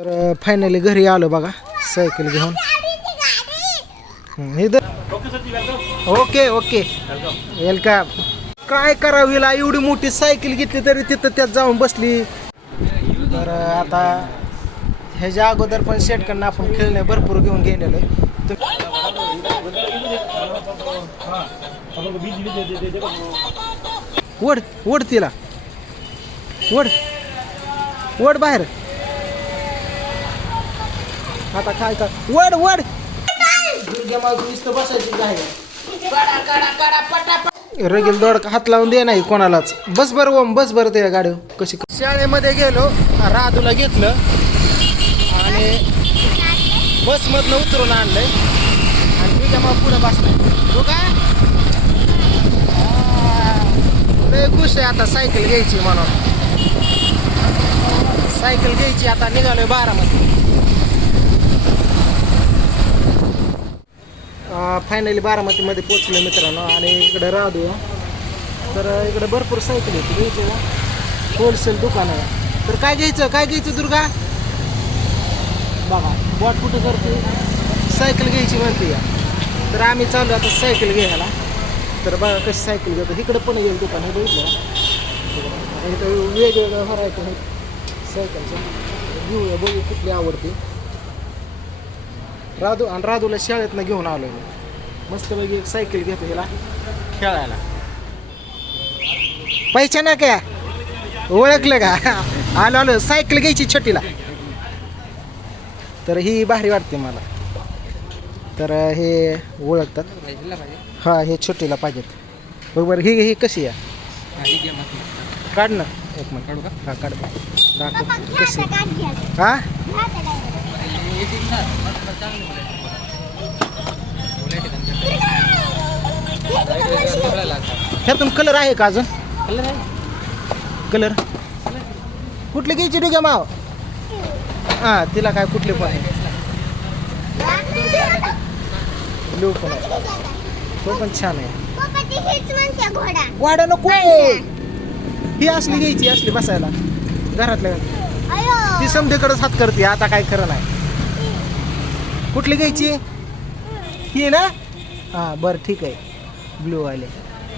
तर फायनली घरी आलो बघा सायकल घेऊन. इथं ओके ओके वेलकम काय करावं हिला? एवढी मोठी सायकल घेतली तरी तिथं त्यात जाऊन बसली. तर आता ह्याच्या अगोदर पण शेटकडनं आपण खेळणे भरपूर घेऊन गेलेलो आहे. ओढ ओढ तिला. ओढ ओढ बाहेर. आता काय का वड काय रगेल दोड हात लावून दे नाही कोणालाच. बस बरं ओम बस बरं ते गाडी कशी शाळेमध्ये गेलो राधूला घेतलं आणि बसमधनं उतरून आणलंय. आणि तुझ्या मग पुढं बसलाय. तू काय आ, लय खुश आहे आता सायकल घ्यायची म्हणून. सायकल घ्यायची आता निघालोय बारामध्ये फायनली बारामतीमध्ये पोचलो मित्रांनो आणि इकडे राहतो. तर इकडे भरपूर सायकल आहे घ्यायची ना होलसेल दुकान आहे. तर काय घ्यायचं? काय घ्यायचं दुर्गा? बघा बॉट कुठं करते? सायकल घ्यायची म्हणते या. तर आम्ही चालू आता सायकल घ्यायला. तर बघा कशी सायकल घेतो. इकडं पण येईल दुकान हे बघितलं ना? आता इथं वेगवेगळ्या व्हरायटी आहेत सायकलच्या. घेऊया बघू कुठली आवडते. राधू आणि राधूला शाळेतनं घेऊन आलो मी. मस्तपैकी एक सायकल घेतो हिला खेळायला. पैसे ना काय ओळखलं का? आलो आलो. सायकल घ्यायची छोटीला. तर ही भारी वाटते मला. तर हे ओळखतात. हा हे छोटीला पाहिजेत. बरोबर ही ही कशी आहे? काढ ना. एक मिनिट. हा काढ. कशी हा ह्यातून कलर आहे का अजून? कलर आहे. कलर कुठले घ्यायची ठीक माव? हां तिला काय कुठले पण आहे. ब्ल्यू पण आहे. तो पण छान आहे. वाडा नको. ही असली घ्यायची असली बसायला. घरातल्या ती समधीकडेच हात करते आता काय खरं नाही. कुठली घ्यायची? ही ना? हां बरं ठीक आहे. ब्ल्यू आले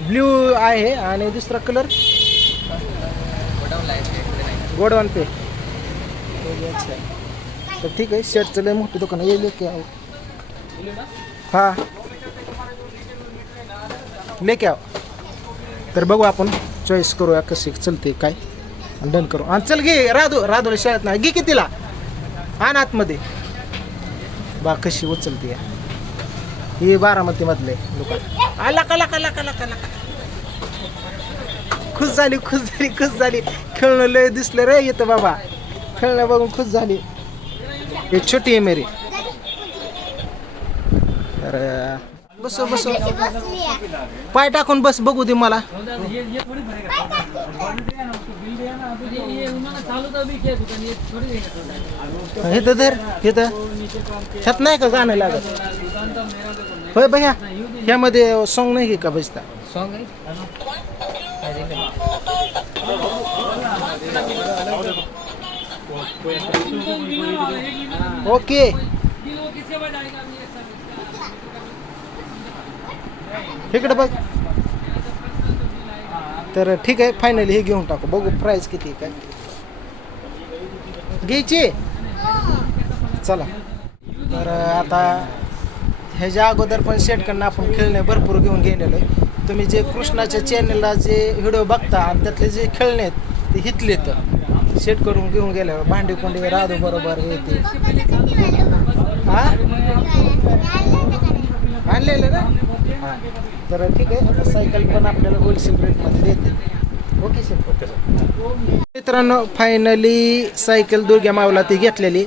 ब्ल्यू आहे आणि दुसरा कलर गोडवान पे अच्छा तर ठीक आहे शर्टचं लय मोठं दुकान आहे. की लेके आओ हा. लेके आहो. तर बघू आपण चॉईस करूया कशी चलते काय. डन करू. आणि चल घे राधू राधूला शाळेत नाही. घे कितीला आण आतमध्ये. बा कशी उचलते हे ही बारामती मधले दुकान आला कला कला कला कला खुश झाली खुश झाली खुश झाली. खेळणं लय दिसलं रे येतं बाबा. खेळणं बघून खुश झाली. हे छोटी आहे मेरी तर बस बस पाय टाकून बस बघू दे मला. इथं धर इथं ह्यात नाही का गाणं लागत? होय भैया ह्यामध्ये सॉंग नाही का बसता सॉन्ग आहे? ओके. इकडे बघ. तर ठीक आहे फायनली हे घेऊन टाकू. बघू प्राईस किती काय. घ्यायची? चला. तर आता ह्याच्या अगोदर पण शेटकडनं आपण खेळणे भरपूर घेऊन गेलेलो आहे. तुम्ही जे कृष्णाच्या चॅनलला जे व्हिडिओ बघता आणि त्यातले जे खेळणे आहेत ते हितले तर शेट करून घेऊन गेल्यावर भांडी कोंडी राधू बरोबर हे ते. हा? आणलेलं ना? हां तर ठीक आहे आता सायकल पण आपल्याला होलसेल रेटमध्ये देते. ओके सर ओके सर मित्रांनो फायनली सायकल दुर्ग्या मावला ती घेतलेली.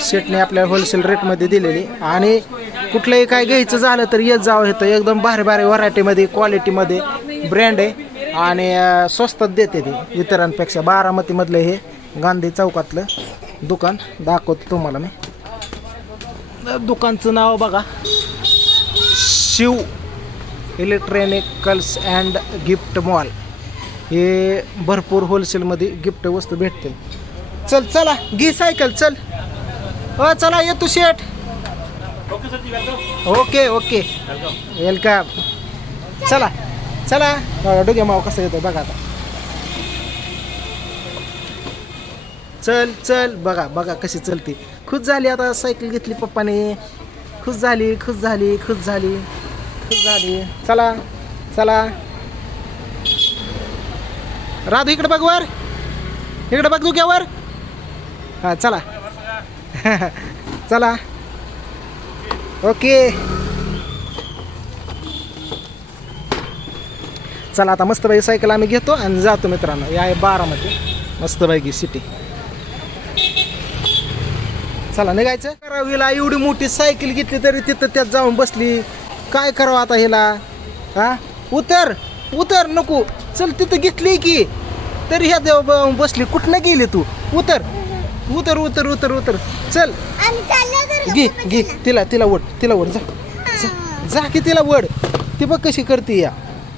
शेटने आपल्याला होलसेल रेटमध्ये दिलेली. आणि कुठलंही काय घ्यायचं झालं तर येत जावं. येतं एकदम भारी भारी व्हरायटीमध्ये क्वालिटीमध्ये ब्रँड आहे. आणि स्वस्तात देते ते इतरांपेक्षा. बारामतीमधलं हे गांधी चौकातलं दुकान दाखवतो तुम्हाला मी. दुकानचं नाव बघा. Shiv electronicals and gift mall. हे भरपूर होलसेलमध्ये गिफ्ट वस्तू भेटते. चल चला घे सायकल चल. अ चला येतो शेठ. Okay okay. ओके वेलकम चला चला. डोके डोगे माव कसं येतो बघा आता. चल चल बघा बघा कशी चलते. खुश झाली आता सायकल घेतली पप्पाने. खुश झाली खुश झाली खुश झाली. झाली. चला चला. राधू इकडे बघ वर. इकडे बघ दुग्यावर हां चला. चला. ओके. चला आता मस्तपैकी सायकल आम्ही घेतो आणि जातो मित्रांनो. या आहे बारामध्ये मस्तपैकी सिटी चला निघायचं. करावीला एवढी मोठी सायकल घेतली तरी तिथं त्यात जाऊन बसली. काय करावं आता हिला? हा? उतर उतर नको. चल तिथं घेतली की. तरी ह्या देव ब- बसली. कुठनं गेली तू? उतर. उतर उतर उतर उतर. चल. आम्ही चाललो तर घे घे. तिला तिला ओढ तिला ओढ. जा. जा- की तिला वड ती बघ कशी करते या.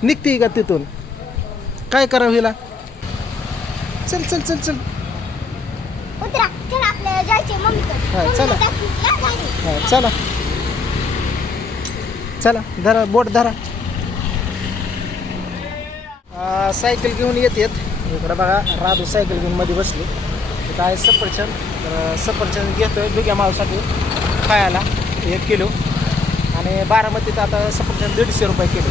निघते का तिथून? काय करावं हिला? चल चल चल चल. उतरा. चला आपल्याला जायचे हा. हा, चला. चला धरा बोट धरा. सायकल घेऊन येत येत इकडं बघा राधू सायकल घेऊन मध्ये बसली. इथं आहे सफरचंद. तर सफरचंद घेतोय दुग्या मावसाठी खायला एक किलो. आणि बारामतीत आता सफरचंद दीडशे रुपये किलो.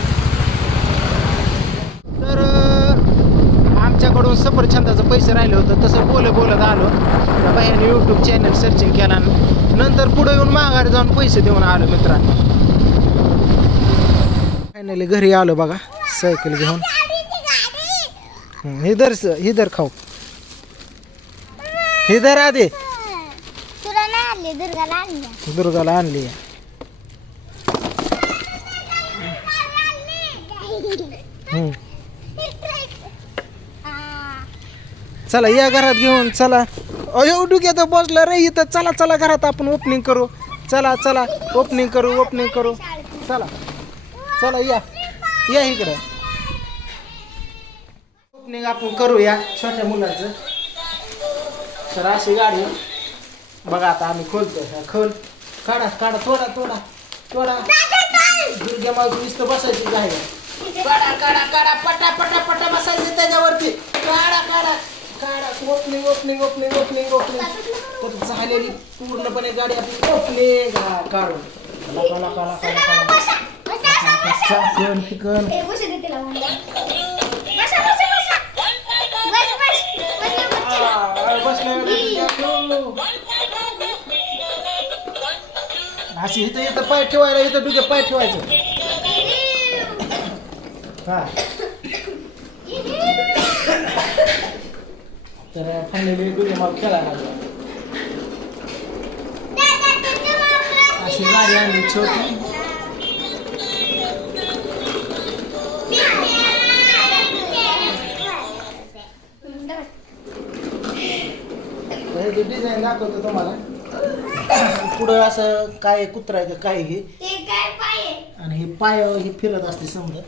तर आमच्याकडून सफरचंदाचं पैसे राहिले होतं तसं बोलत बोलत आलो. बाहेर यूट्यूब चॅनल सर्चिंग केला नंतर पुढे येऊन माघारी जाऊन पैसे देऊन आलो मित्रांनो. फायनली घरी आलो बघा. सायकल घेऊन. गाडीची गाडी. हं, ही धर स- ही धर खाऊ ही धर आधी दुर्गाला आणली. चला या घरात घेऊन चला. अयो डुक्यात बसलं रे इथं. चला चला घरात आपण ओपनिंग करू. चला चला ओपनिंग करू ओपनिंग करू. चला. चला या. या इकडे. ओपनिंग आपण करूया छोट्या मुलाचं. तर अशी गाडी बघा आता आम्ही खोलतो खोल. काढा काढा थोडा थोडा थोडा दुर्गा मावशी नुसतं बसायची आहे काढा काढा काढा. पटा पटा पटा बसायचं त्याच्यावरती. काढा काढा. काढा. Opening opening opening opening opening तर झालेली पूर्णपणे गाडी आपली ओपनिंग हा काढून. काढा काढा काढा काढा काढा बसा, बसा, बसा. चिकन चिकन ए, बसू दे तिला. बसा, बसा, बसा. बस, बस. बसल्या. अशी इथं इथं पाय ठेवायला इथं तुझे पाय ठेवायचं हा तर फायनली तुझे मग खेळायला लागला अशी गाडी आणली छोटी डिझाईन दाखवतो तुम्हाला. पुढं असं काय कुत्रा आहे का काय हे? ते? आणि हे पाय हे फिरत असते समजा.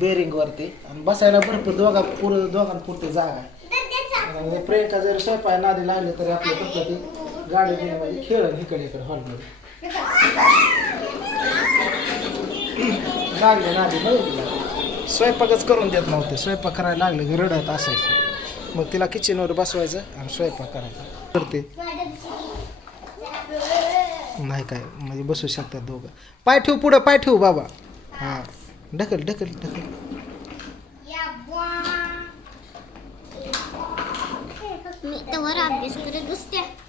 बेरिंग वरती. आणि बसायला भरपूर दोघा पुरं दोघांपुरते जागा आहे. प्रियंका जर स्वयंपाय नादी लागले तरी आपलं फक्त ती गाडी घेण्यामध्ये खेळ इकडे इकडे हॉलमध्ये लागले नादी नव्हती स्वयंपाकच करून देत नव्हते. स्वयंपाक करायला लागले की रडत असायचं. मग तिला किचनवर बसवायचं आणि स्वयंपाक करायचा. करते. नाही काय म्हणजे बसू शकतात दोघं. पाय ठेव पुढं पाय ठेव बाबा. हां. ढकल ढकल ढकल. मी तर अभ्यास करत बसते.